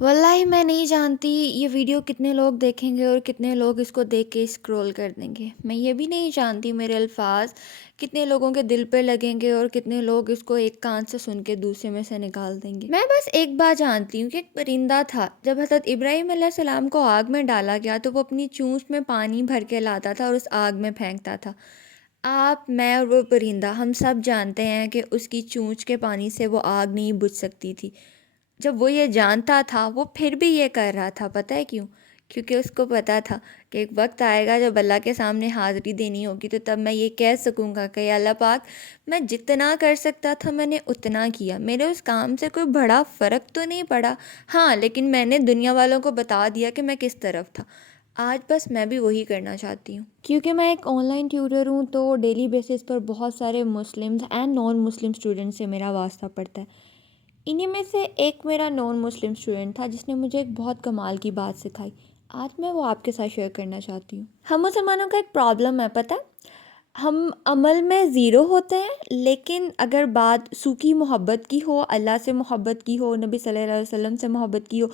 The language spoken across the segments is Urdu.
واللہ میں نہیں جانتی یہ ویڈیو کتنے لوگ دیکھیں گے اور کتنے لوگ اس کو دیکھ کے اسکرول کر دیں گے. میں یہ بھی نہیں جانتی میرے الفاظ کتنے لوگوں کے دل پہ لگیں گے اور کتنے لوگ اس کو ایک کان سے سن کے دوسرے میں سے نکال دیں گے. میں بس ایک بات جانتی ہوں کہ ایک پرندہ تھا. جب حضرت ابراہیم علیہ السلام کو آگ میں ڈالا گیا تو وہ اپنی چونچ میں پانی بھر کے لاتا تھا اور اس آگ میں پھینکتا تھا. آپ، میں اور وہ پرندہ ہم سب جانتے ہیں کہ اس کی چونچ کے پانی سے وہ آگ نہیں بجھ سکتی تھی. جب وہ یہ جانتا تھا وہ پھر بھی یہ کر رہا تھا. پتہ ہے کیوں؟ کیونکہ اس کو پتا تھا کہ ایک وقت آئے گا جب اللہ کے سامنے حاضری دینی ہوگی، تو تب میں یہ کہہ سکوں گا کہ اللہ پاک، میں جتنا کر سکتا تھا میں نے اتنا کیا. میرے اس کام سے کوئی بڑا فرق تو نہیں پڑا، ہاں، لیکن میں نے دنیا والوں کو بتا دیا کہ میں کس طرف تھا. آج بس میں بھی وہی کرنا چاہتی ہوں. کیونکہ میں ایک آن لائن ٹیوٹر ہوں تو ڈیلی بیسس پر بہت سارے Muslims and non Muslim student سے میرا واسطہ پڑتا ہے. انہی میں سے ایک میرا نان مسلم اسٹوڈنٹ تھا جس نے مجھے ایک بہت کمال کی بات سکھائی. آج میں وہ آپ کے ساتھ شیئر کرنا چاہتی ہوں. ہم مسلمانوں کا ایک پرابلم ہے، پتہ؟ ہم عمل میں زیرو ہوتے ہیں، لیکن اگر بات سوکھی محبت کی ہو، اللہ سے محبت کی ہو، نبی صلی اللہ علیہ وسلم سے محبت کی ہو،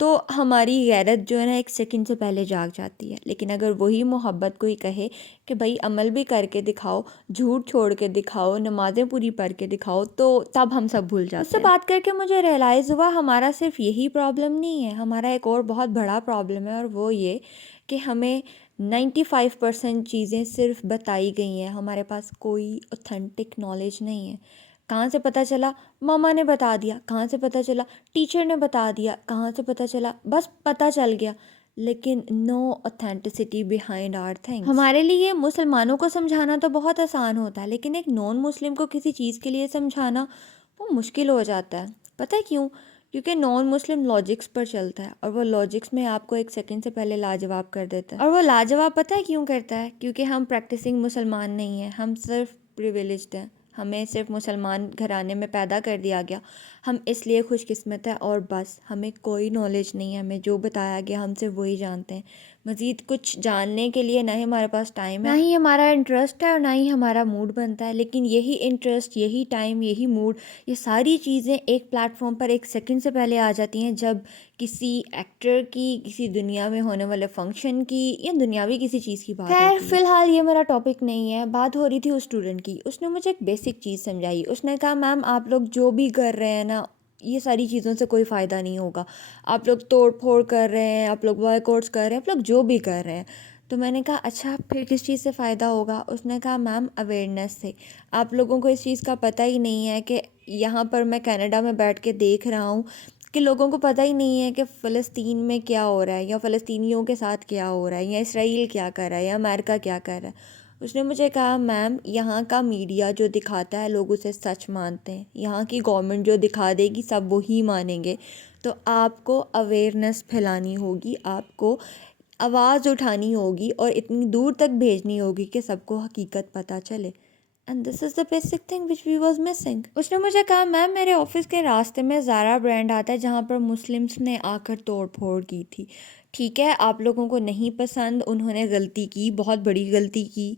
تو ہماری غیرت جو ہے نا ایک سیکنڈ سے پہلے جاگ جاتی ہے. لیکن اگر وہی محبت کوئی کہے کہ بھائی عمل بھی کر کے دکھاؤ، جھوٹ چھوڑ کے دکھاؤ، نمازیں پوری پڑھ کے دکھاؤ، تو تب ہم سب بھول جاتے ہیں. اس سے بات کر کے مجھے ریئلائز ہوا ہمارا صرف یہی پرابلم نہیں ہے، ہمارا ایک اور بہت بڑا پرابلم ہے، اور وہ یہ کہ ہمیں 95% چیزیں صرف بتائی گئی ہیں. ہمارے پاس کوئی اوتھینٹک نالج نہیں ہے. کہاں سے پتہ چلا؟ ماما نے بتا دیا. کہاں سے پتہ چلا؟ ٹیچر نے بتا دیا. کہاں سے پتہ چلا؟ بس پتہ چل گیا. لیکن نو اوتھینٹسٹی بیہائنڈ آر تھنگس. ہمارے لیے مسلمانوں کو سمجھانا تو بہت آسان ہوتا ہے، لیکن ایک نان مسلم کو کسی چیز کے لیے سمجھانا وہ مشکل ہو جاتا ہے. پتہ ہے کیوں؟ کیونکہ نان مسلم لاجکس پر چلتا ہے، اور وہ لاجکس میں آپ کو ایک سیکنڈ سے پہلے لاجواب کر دیتا ہے. اور وہ لاجواب پتہ ہے کیوں کرتا ہے؟ کیونکہ ہم پریکٹسنگ مسلمان نہیں ہیں، ہم صرف پریویلیجڈ ہیں. ہمیں صرف مسلمان گھرانے میں پیدا کر دیا گیا، ہم اس لیے خوش قسمت ہیں، اور بس ہمیں کوئی نالج نہیں ہے. ہمیں جو بتایا گیا ہم صرف وہی جانتے ہیں. مزید کچھ جاننے کے لیے نہ ہی ہمارے پاس ٹائم ہے، نہ ہی ہمارا انٹرسٹ ہے، اور نہ ہی ہمارا موڈ بنتا ہے. لیکن یہی انٹرسٹ، یہی ٹائم، یہی موڈ، یہ ساری چیزیں ایک پلیٹ فارم پر ایک سیکنڈ سے پہلے آ جاتی ہیں جب کسی ایکٹر کی، کسی دنیا میں ہونے والے فنکشن کی، یا دنیاوی کسی چیز کی بات ہوتی ہے. خیر، فی الحال یہ میرا ٹاپک نہیں ہے. بات ہو رہی تھی اس اسٹوڈنٹ کی. اس نے مجھے ایک بیسک چیز سمجھائی. اس نے کہا میم آپ لوگ جو بھی کر رہے ہیں نا، یہ ساری چیزوں سے کوئی فائدہ نہیں ہوگا. آپ لوگ توڑ پھوڑ کر رہے ہیں، آپ لوگ بائیکاٹس کر رہے ہیں، آپ لوگ جو بھی کر رہے ہیں. تو میں نے کہا اچھا پھر کس چیز سے فائدہ ہوگا؟ اس نے کہا میم اویئرنیس سے. آپ لوگوں کو اس چیز کا پتہ ہی نہیں ہے کہ یہاں پر میں کینیڈا میں بیٹھ کے دیکھ رہا ہوں کہ لوگوں کو پتہ ہی نہیں ہے کہ فلسطین میں کیا ہو رہا ہے، یا فلسطینیوں کے ساتھ کیا ہو رہا ہے، یا اسرائیل کیا کر رہا ہے، یا امریکہ کیا کر رہا ہے. اس نے مجھے کہا میم یہاں کا میڈیا جو دکھاتا ہے لوگ اسے سچ مانتے ہیں، یہاں کی گورنمنٹ جو دکھا دے گی سب وہی مانیں گے. تو آپ کو اویئرنیس پھیلانی ہوگی، آپ کو آواز اٹھانی ہوگی، اور اتنی دور تک بھیجنی ہوگی کہ سب کو حقیقت پتہ چلے. And this is the basic thing which we was missing. اس نے مجھے کہا میم میرے آفس کے راستے میں زارا برانڈ آتا ہے جہاں پر مسلمس نے آ کر توڑ پھوڑ کی تھی. ٹھیک ہے، آپ لوگوں کو نہیں پسند، انہوں نے غلطی کی، بہت بڑی غلطی کی،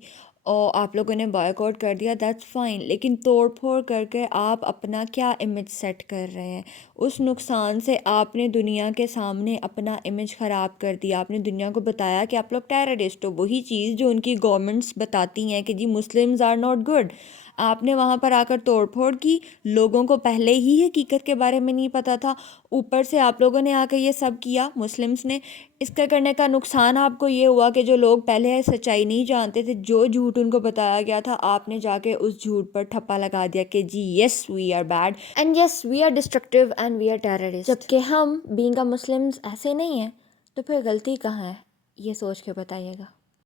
اور آپ لوگوں نے بائیکاٹ کر دیا، دیٹس فائن. لیکن توڑ پھوڑ کر کے آپ اپنا کیا امیج سیٹ کر رہے ہیں؟ اس نقصان سے آپ نے دنیا کے سامنے اپنا امیج خراب کر دیا. آپ نے دنیا کو بتایا کہ آپ لوگ ٹیررسٹ ہو، وہی چیز جو ان کی گورنمنٹس بتاتی ہیں کہ جی مسلمز آر ناٹ گڈ. آپ نے وہاں پر آ کر توڑ پھوڑ کی. لوگوں کو پہلے ہی حقیقت کے بارے میں نہیں پتہ تھا، اوپر سے آپ لوگوں نے آ کے یہ سب کیا مسلمس نے. اس کا کرنے کا نقصان آپ کو یہ ہوا کہ جو لوگ پہلے سچائی نہیں جانتے تھے، جو جھوٹ ان کو بتایا گیا تھا، آپ نے جا کے اس جھوٹ پر ٹھپا لگا دیا کہ جی yes we are bad and yes we are destructive and we are terrorist. جبکہ ہم بینگ اے مسلمس ایسے نہیں ہیں. تو پھر غلطی کہاں ہے؟ یہ سوچ کے بتائیے گا.